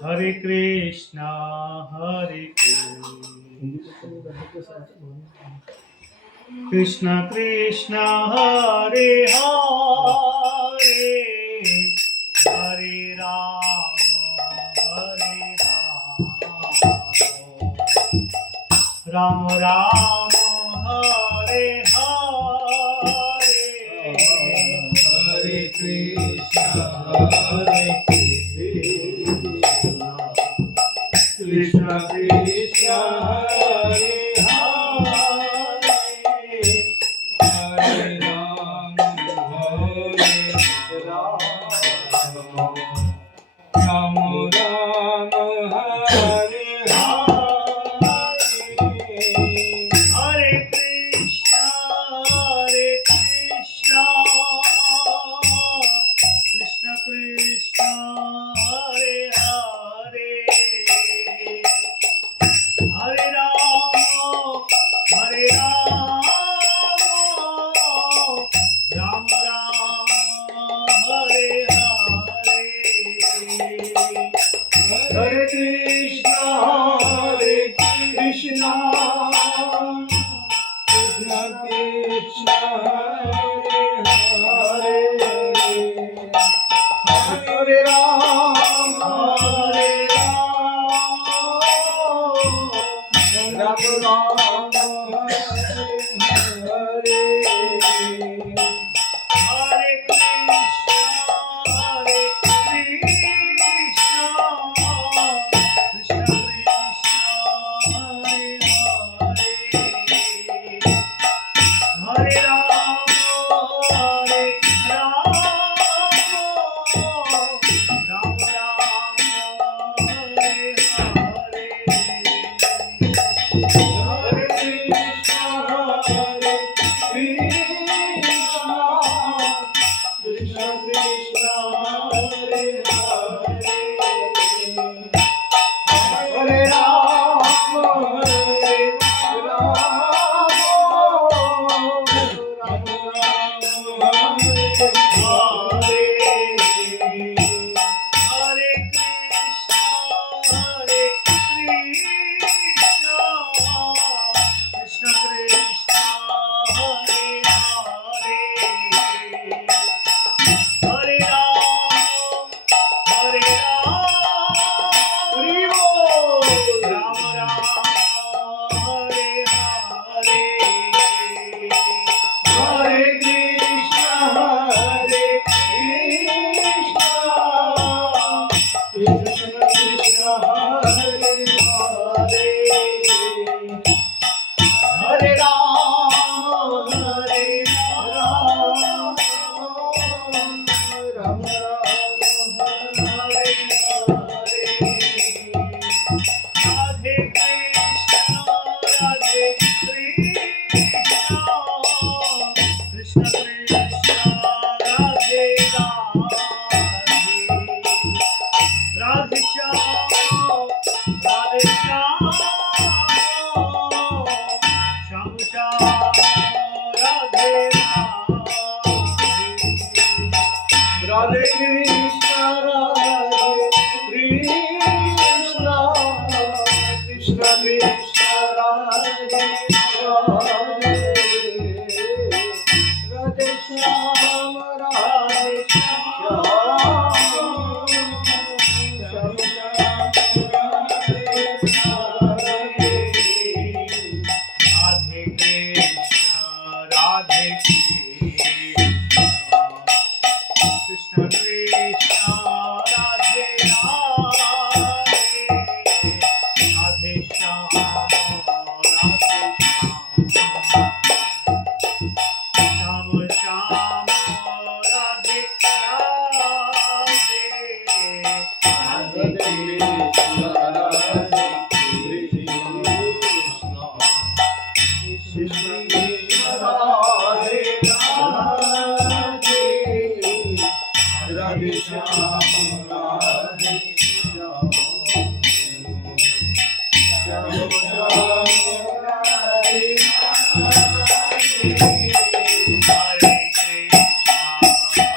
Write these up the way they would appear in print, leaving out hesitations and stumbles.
Hare Krishna, Hare Krishna, Krishna, Hare Hare, Hare Ram, Ram Ram, Hare Hare, Hare Krishna, Hare Krishna, Krishna, Hare Hare, Hare Ram, Ram Ram, Hare Hare Krishna, Krishna Krishna, Hare Hare, Hare Ram, Ram Ram, Hare Hare, Hare Krishna, Krishna Krishna, Hare Hare, Hare Ram, Ram Ram, Hare Hare, Hare Krishna, Krishna Krishna, Hare Ram, Ram Ram, Hare Hare, Hare Krishna, Krishna Krishna, Hare Hare, Hare Ram, Ram Ram, Hare Hare, Hare Krishna, Krishna Krishna, Hare Hare, Hare Ram, Hare Ram, Ram Ram, Hare Hare, Hare Krishna, Krishna Krishna, Hare Hare, Hare Ram, Ram Ram, Hare Hare, Radhe Krishna, Krishna Krishna, Radhe Radhe, Radhe Shyam, Shyam Shyam, Radhe Radhe, Radhe Krishna, Krishna Krishna, Radhe Radhe, Radhe Shyam, Shyam Shyam, Radhe Radhe, Radhe Krishna, Radhe Krishna, Krishna Krishna, Radhe Radhe, Radhe Shyam, Radhe Shyam, Shyam Shyam, Radhe Radhe, Radhe Krishna, Radhe Krishna, Krishna Radhe Radhe, Radhe Shyam, Radhe Shyam, Shyam Shyam, Radhe Radhe, Hare Krishna,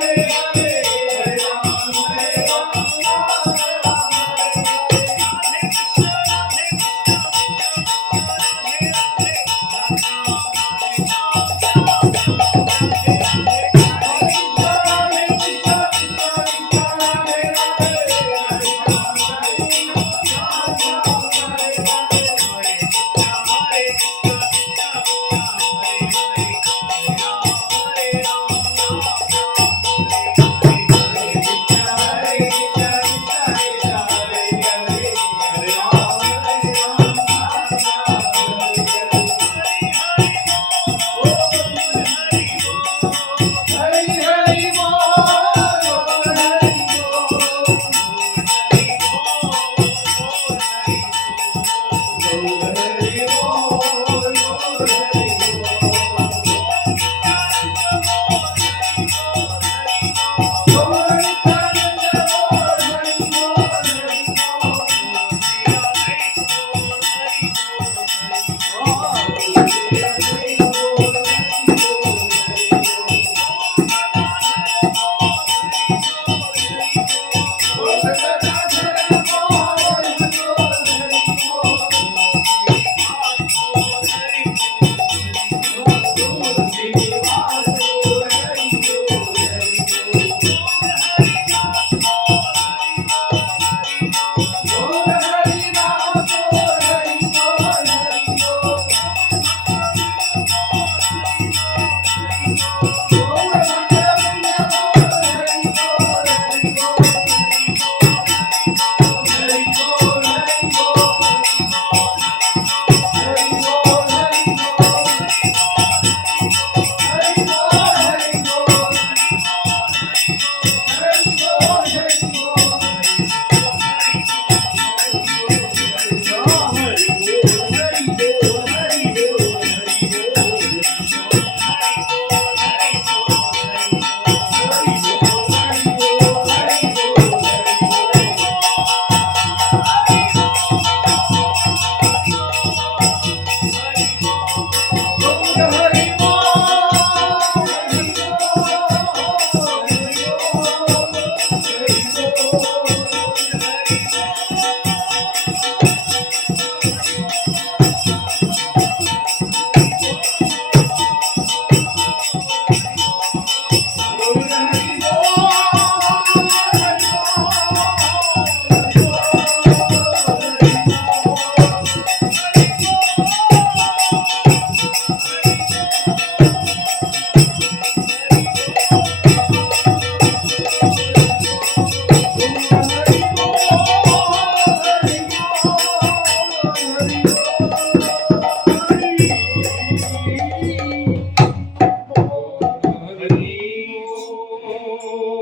Hare